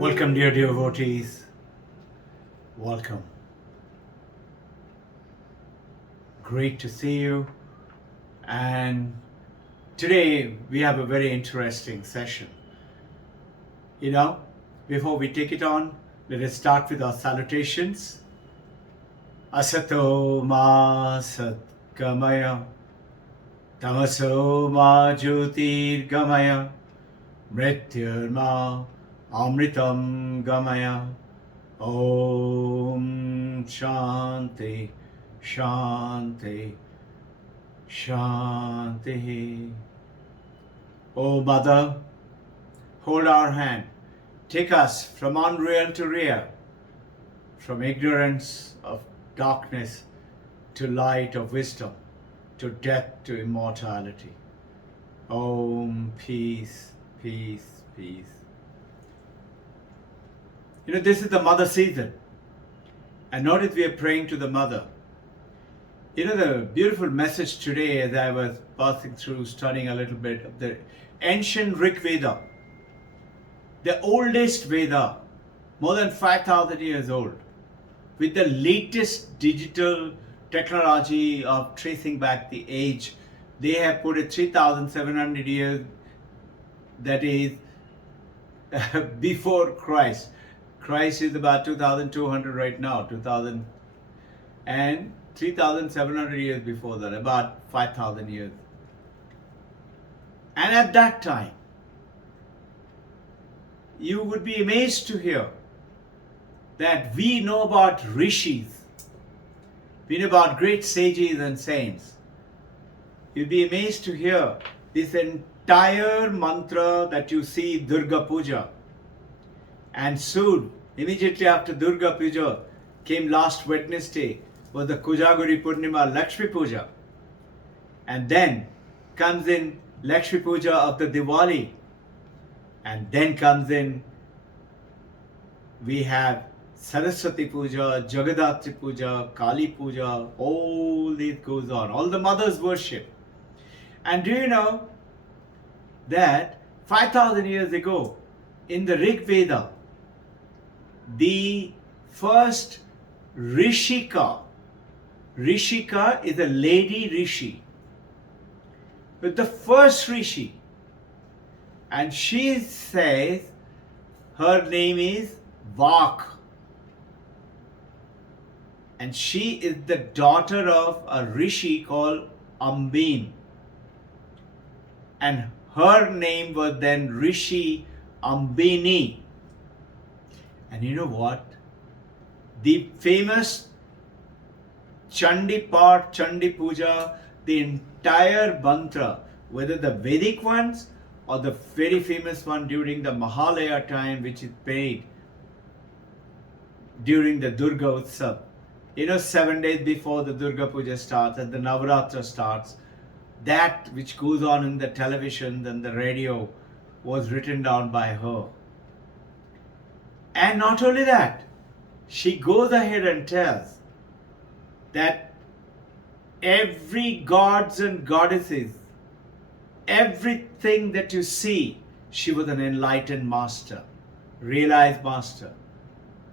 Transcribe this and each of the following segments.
Welcome, dear devotees. Welcome. Great to see you. And today we have a very interesting session. Before we take it on, let us start with our salutations. Asato ma satgamaya, tamaso ma jyotir gamaya, mrityur ma amritam gamaya. Om Shanti Shanti Shanti. O Mother, hold our hand. Take us from unreal to real, from ignorance of darkness to light of wisdom, to death to immortality. Om, peace, peace, peace. This is the mother season. And notice we are praying to the mother. The beautiful message today, as I was passing through, studying a little bit of the ancient Rig Veda, the oldest Veda, more than 5,000 years old, with the latest digital technology of tracing back the age. They have put it 3,700 years, that is before Christ. Christ is about 2,200 right now, 2,000 and 3,700 years before that, about 5,000 years. And at that time, you would be amazed to hear that we know about rishis, we know about great sages and saints. You'd be amazed to hear this entire mantra that you see Durga Puja. And soon, immediately after Durga Puja, came last Wednesday, was the Kujaguri Purnima Lakshmi Puja. And then comes in Lakshmi Puja of the Diwali. And then comes in, we have Saraswati Puja, Jagadhatri Puja, Kali Puja, all this goes on. All the mothers worship. And do you know that 5,000 years ago, in the Rig Veda, the first Rishika is a lady Rishi, but the first Rishi, and she says her name is Vak, and she is the daughter of a Rishi called Ambin, and her name was then Rishi Ambini. And you know what? The famous Chandi part, Chandi Puja, the entire mantra, whether the Vedic ones or the very famous one during the Mahalaya time, which is paid during the Durga Utsav, 7 days before the Durga Puja starts and the Navratra starts, that which goes on in the television and the radio was written down by her. And not only that, she goes ahead and tells that every gods and goddesses, everything that you see, she was an enlightened master, realized master,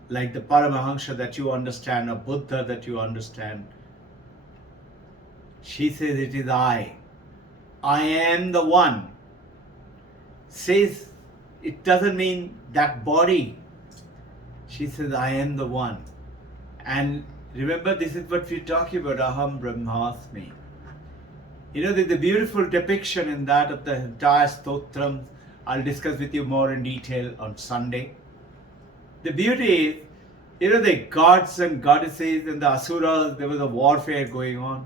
like the Paramahansa that you understand, or Buddha that you understand. She says, it is I am the one. Says, it doesn't mean that body. She says, I am the one. And remember, this is what we're talking about, Aham Brahmasmi. There's a beautiful depiction in that of the entire stotram. I'll discuss with you more in detail on Sunday. The beauty is, the gods and goddesses and the asuras, there was a warfare going on.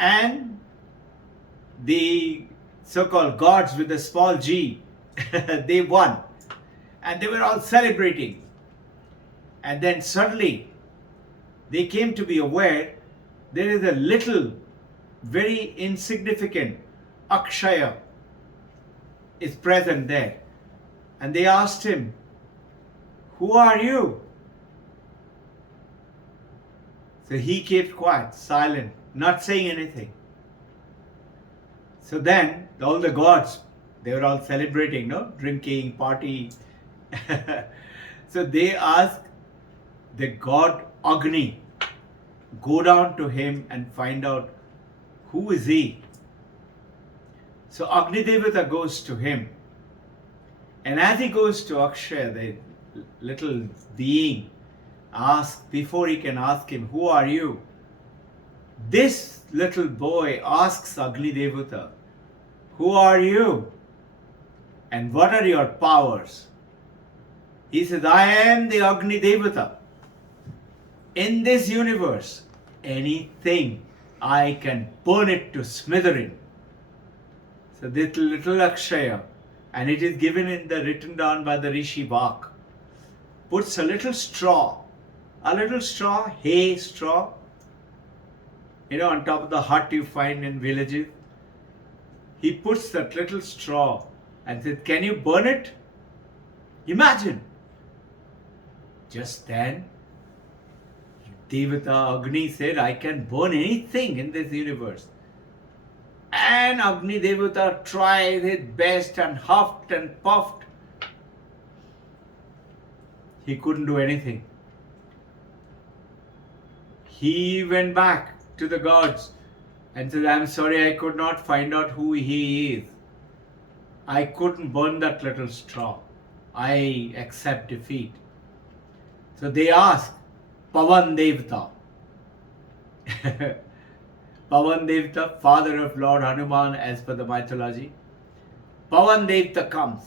And the so-called gods with the small g, they won. And they were all celebrating. And then suddenly, they came to be aware there is a little, very insignificant Akshaya is present there. And they asked him, who are you? So he kept quiet, silent, not saying anything. So then all the gods, they were all celebrating, drinking, party, So they ask the god Agni, go down to him and find out who is he. So Agni Devata goes to him, and as he goes to Akshay, the little being asks, before he can ask him, who are you? This little boy asks Agni Devata, who are you? And what are your powers? He says, I am the Agni Devata. In this universe, anything, I can burn it to smithereen. So this little Akshaya, and it is given in the written down by the Rishi Vak, puts a little straw, hay straw, on top of the hut you find in villages. He puts that little straw and said, can you burn it? Imagine. Just then, Devata Agni said, I can burn anything in this universe. And Agni Devata tried his best and huffed and puffed. He couldn't do anything. He went back to the gods and said, I'm sorry, I could not find out who he is. I couldn't burn that little straw. I accept defeat. So they asked Pavan Devata. Pavan Devata, father of Lord Hanuman as per the mythology. Pavan Devata comes.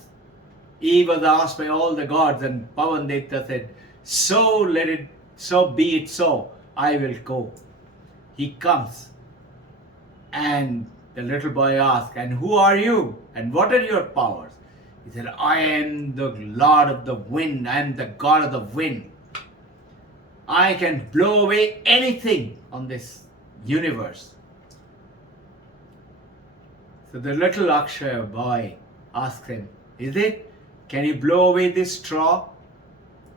He was asked by all the gods, and Pavan Devata said, so be it so, I will go. He comes, and the little boy asks, and who are you? And what are your powers? He said, I am the Lord of the wind, I am the God of the wind. I can blow away anything on this universe. So the little Akshaya boy asks him, is it? Can you blow away this straw?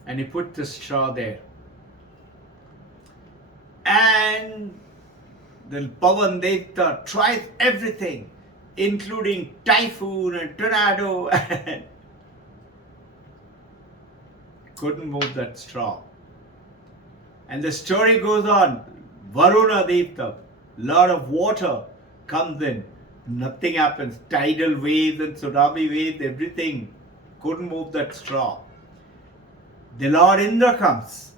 And he put the straw there. And the Pavan Devata tries everything, including typhoon and tornado, and couldn't move that straw. And the story goes on. Varuna Devata, lot of water comes in. Nothing happens. Tidal waves and tsunami waves, everything. Couldn't move that straw. The Lord Indra comes.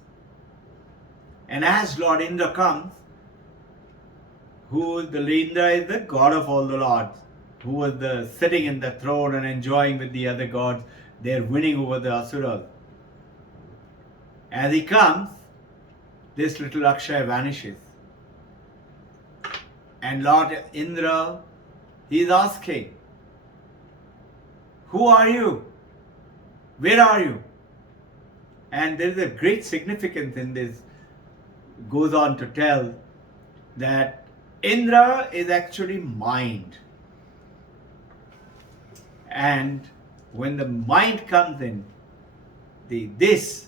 And as Lord Indra comes, Indra is the god of all the lords, who was sitting in the throne and enjoying with the other gods. They're winning over the Asuras. As he comes, this little Akshaya vanishes. And Lord Indra, he is asking, who are you? Where are you? And there is a great significance in this. Goes on to tell that Indra is actually mind. And when the mind comes in, this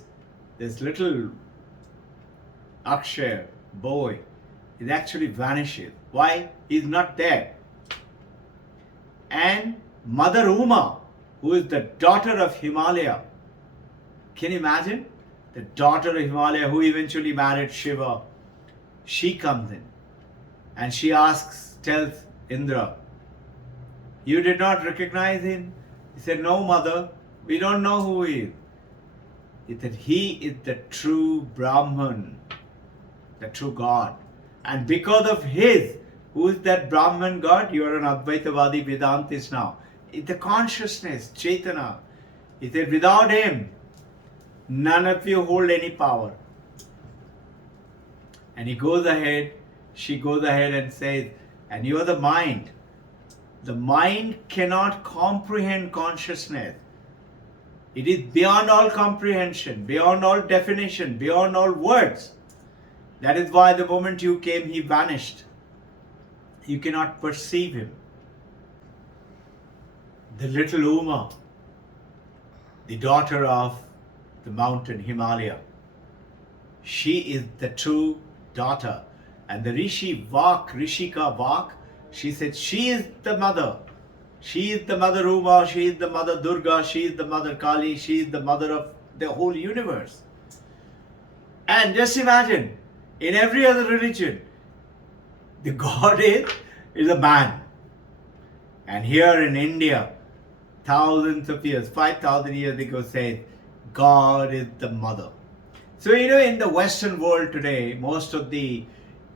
little Akshaya boy is actually vanishes. Why? He's not there. And Mother Uma, who is the daughter of Himalaya, can you imagine? The daughter of Himalaya, who eventually married Shiva, she comes in and she tells Indra, you did not recognize him? He said, no, mother, we don't know who he is. He said, he is the true Brahman, the true God. And because of who is that Brahman God? You are an Advaitavadi Vedantist now. It's the consciousness, Chaitanya. He said, without him, none of you hold any power. And she goes ahead and says, and you are the mind. The mind cannot comprehend consciousness. It is beyond all comprehension, beyond all definition, beyond all words. That is why the moment you came, he vanished. You cannot perceive him. The little Uma, the daughter of the mountain Himalaya, she is the true daughter. And the Rishika Vak, she said she is the mother. She is the Mother Uma, she is the Mother Durga, she is the Mother Kali, she is the mother of the whole universe. And just imagine, in every other religion, the God is a man. And here in India, thousands of years, 5,000 years ago says, God is the mother. So, in the Western world today, most of the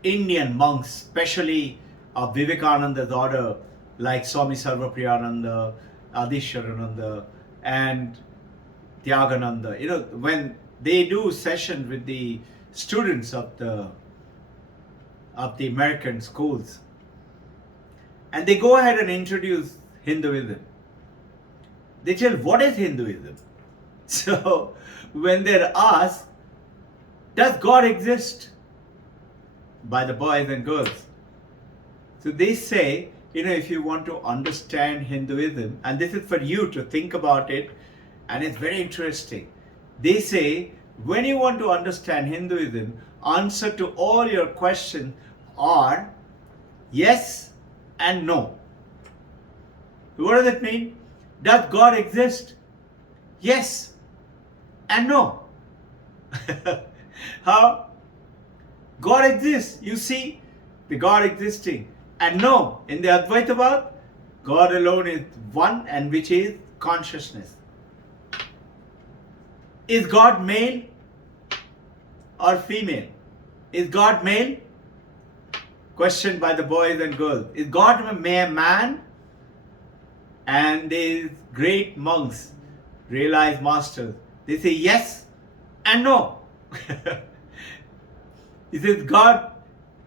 Indian monks, especially of Vivekananda's order, like Swami Sarvapriyananda, Adisharananda, and Tyagananda, when they do sessions with the students of the American schools, and they go ahead and introduce Hinduism. They tell, what is Hinduism? So, when they're asked, does God exist? By the boys and girls. So they say, if you want to understand Hinduism, and this is for you to think about it, and it's very interesting. They say, when you want to understand Hinduism, answer to all your questions are yes and no. What does it mean? Does God exist? Yes and no. How? God exists. You see the God existing. And no, in the Advaitavad, God alone is one, and which is consciousness. Is God male or female? Is God male? Questioned by the boys and girls. Is God a man? And these great monks, realized masters, they say yes and no. Is it God,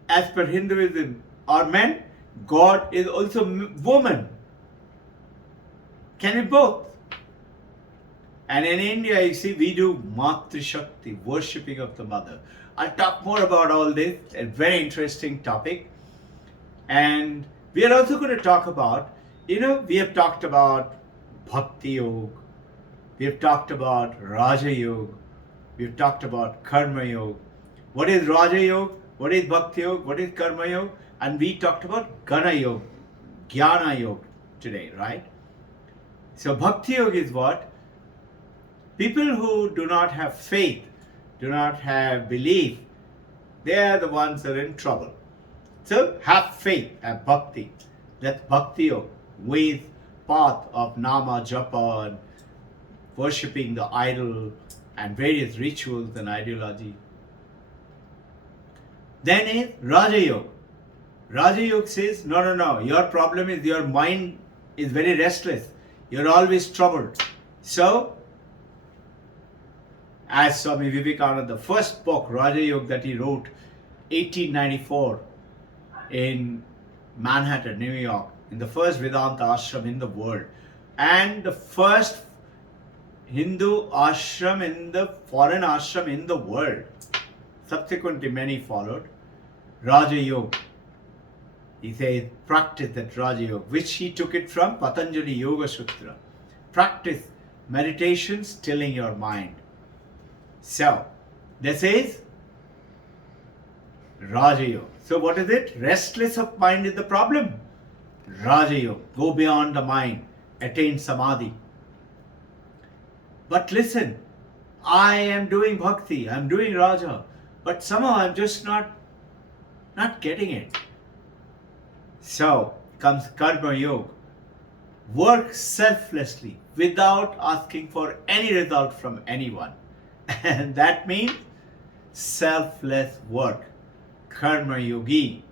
as per Hinduism, or man? God is also woman. Can it both? And in India, you see, we do Matri Shakti, worshipping of the mother. I'll talk more about all this, a very interesting topic. And we are also going to talk about, we have talked about Bhakti Yoga, we have talked about Raja Yoga, we have talked about Karma Yoga. What is Raja Yoga? What is Bhakti Yoga? What is Karma Yoga? And we talked about Gana Yoga, Jnana Yoga today, right? So Bhakti Yoga is what? People who do not have faith, do not have belief, they are the ones that are in trouble. So have faith, have bhakti. That's Bhakti Yoga, with path of Nama, Japa, and worshipping the idol and various rituals and ideology. Then is Raja Yoga. Raja Yoga says, no, your problem is your mind is very restless. You're always troubled. So, as Swami Vivekananda, the first book, Raja Yoga, that he wrote 1894 in Manhattan, New York, in the first Vedanta ashram in the world, and the first Hindu ashram in the foreign ashram in the world. Subsequently, many followed. Raja Yoga. He says, practice that Raja Yoga, which he took it from Patanjali Yoga Sutra. Practice meditation, stilling your mind. So, this is Raja Yoga. So, what is it? Restless of mind is the problem. Raja Yoga. Go beyond the mind. Attain Samadhi. But listen, I am doing Bhakti. I am doing Raja. But somehow I am just not getting it. So comes Karma Yoga. Work selflessly without asking for any result from anyone. And that means selfless work. Karma Yogi.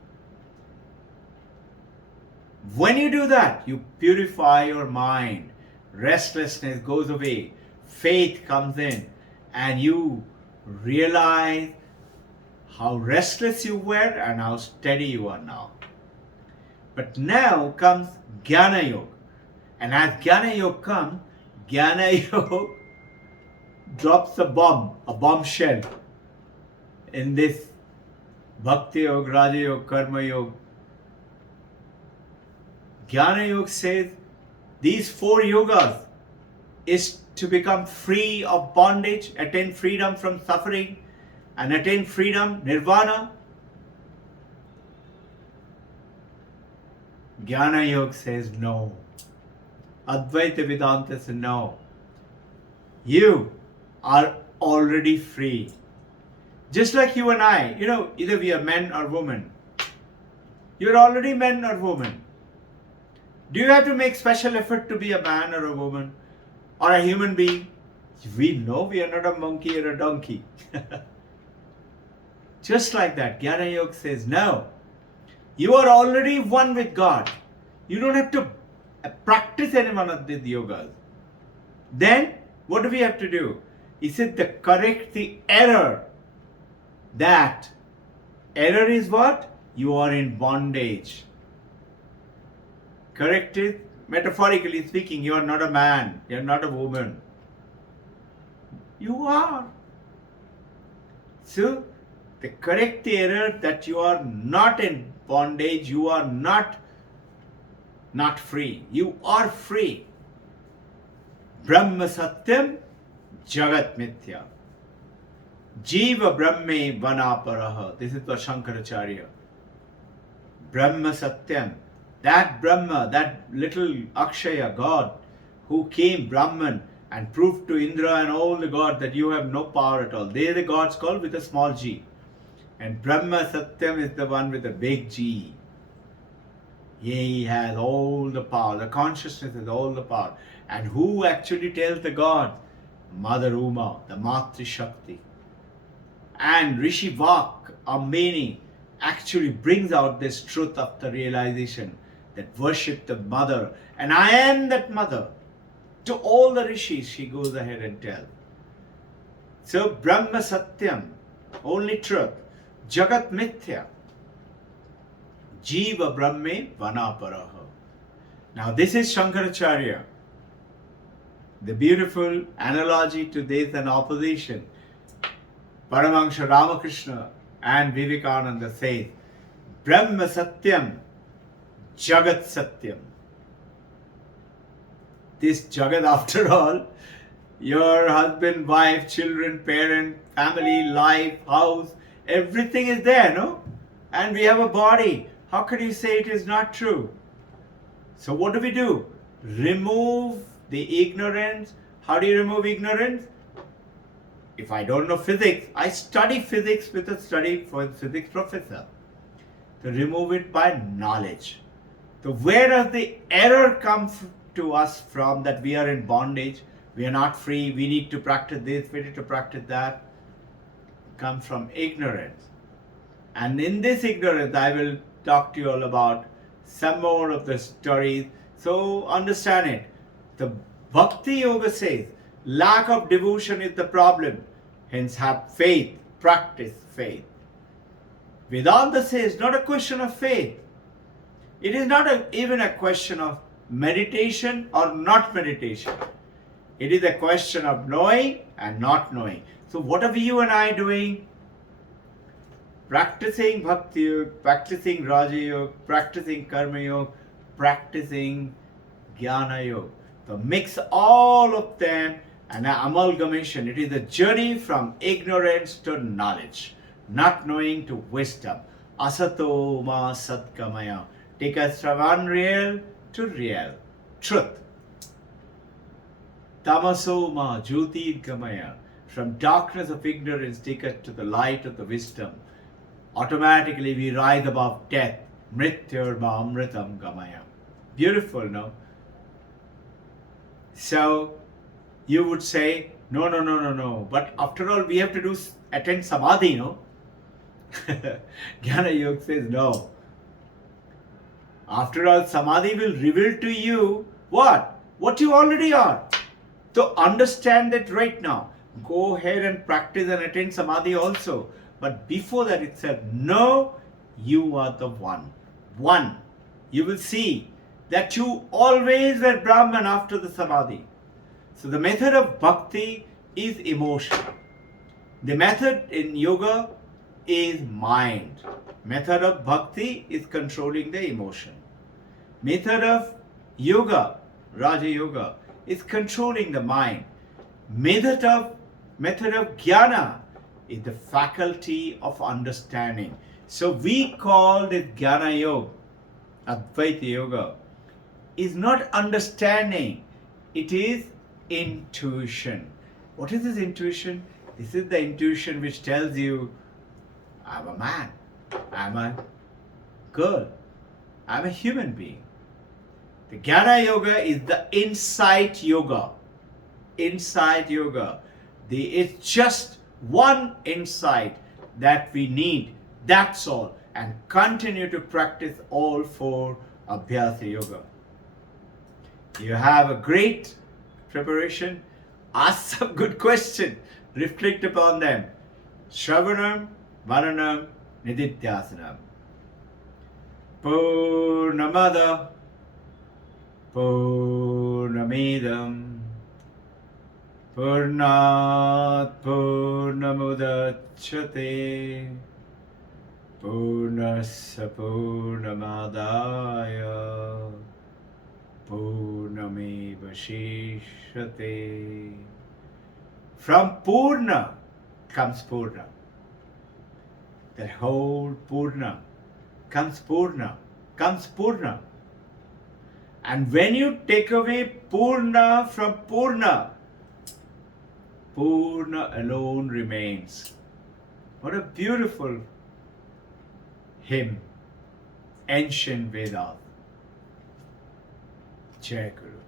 When you do that, you purify your mind. Restlessness goes away. Faith comes in. And you realize how restless you were and how steady you are now. But now comes Jnana Yoga. And as Jnana Yoga comes, Jnana Yoga drops a bombshell in this Bhakti Yoga, Raja Yoga, Karma Yoga. Jnana Yoga says these 4 yogas is to become free of bondage, attain freedom from suffering, and attain freedom, nirvana. Jnana Yoga says no. Advaita Vedanta says, no. You are already free. Just like you and I, either we are men or women. You're already men or women. Do you have to make special effort to be a man or a woman or a human being? We know we are not a monkey or a donkey. Just like that, Jnana Yoga says, no. You are already one with God. You don't have to practice any one of these yogas. Then, what do we have to do? He said, correct the error. That error is what? You are in bondage. Correct it? Metaphorically speaking, you are not a man. You are not a woman. You are. So, correct the error that you are not in bondage. You are not free. You are free. Brahma Satyam Jagat Mithya. Jiva Brahme Vanaparaha. This is what Shankaracharya. Brahma Satyam. That Brahma, that little Akshaya God who came Brahman and proved to Indra and all the gods that you have no power at all. They are the gods called with a small g. And Brahma Satyam is the one with a big G. He has all the power. The consciousness has all the power. And who actually tells the God? Mother Uma, the Matri Shakti. And Rishi Vak, Ambeni, actually brings out this truth of the realization that worship the mother. And I am that mother. To all the rishis, she goes ahead and tells. So Brahma Satyam, only truth. Jagat Mithya. Jiva Brahme Vanaparaha. Now this is Shankaracharya. The beautiful analogy to this and opposition. Paramahansa Ramakrishna and Vivekananda says, Brahma Satyam, Jagat Satyam. This Jagat, after all, your husband, wife, children, parent, family, life, house, everything is there, no? And we have a body. How can you say it is not true? So what do? Remove the ignorance. How do you remove ignorance? If I don't know physics, I study physics with a study for physics professor. To remove it by knowledge. So where does the error come to us from that we are in bondage? We are not free. We need to practice this. We need to practice that. Come from ignorance. And in this ignorance, I will talk to you all about some more of the stories. So understand it. The Bhakti Yoga says, lack of devotion is the problem. Hence have faith, practice faith. Vedanta says, not a question of faith. It is not even a question of meditation or not meditation. It is a question of knowing and not knowing. So what are you and I doing? Practicing Bhakti Yoga, practicing Raja Yoga, practicing Karma Yoga, practicing Jnana Yoga. So mix all of them and an amalgamation. It is a journey from ignorance to knowledge, not knowing to wisdom. Asato ma satkamaya. Take us from unreal to real. Truth. Tamaso ma jyotirgamaya. From darkness of ignorance, take us to the light of the wisdom. Automatically we rise above death. Mrityur ma amritam gamaya. Beautiful, no? So, you would say, no. But after all, we have to attend samadhi, no? Jnana Yoga says, no. After all, samadhi will reveal to you what? What you already are. So understand it right now. Go ahead and practice and attend samadhi also. But before that it said, no, you are the one. One. You will see that you always were Brahman after the samadhi. So the method of bhakti is emotion. The method in yoga is mind. Method of bhakti is controlling the emotion. Method of yoga, Raja Yoga, is controlling the mind. Method of jnana is the faculty of understanding. So we call it Jnana Yoga, Advaita Yoga, is not understanding, it is intuition. What is this intuition? This is the intuition which tells you, I'm a man, I'm a girl, I'm a human being. The Jnana Yoga is the insight yoga. Insight yoga. It's just one insight that we need, that's all. And continue to practice all four Abhyasa Yoga. You have a great preparation. Ask some good questions. Reflect upon them. Shravanam, Maranam, Nididhyasanam. Purnamada, Purnamidam, Purnat Purnamudachyate, Purnasya Purnamadaya, Purnameva Shishate. From Purna comes Purna. The whole Purna comes Purna, comes Purna. And when you take away Purna from Purna, Purna alone remains. What a beautiful hymn, ancient Vedas. Jai Guru.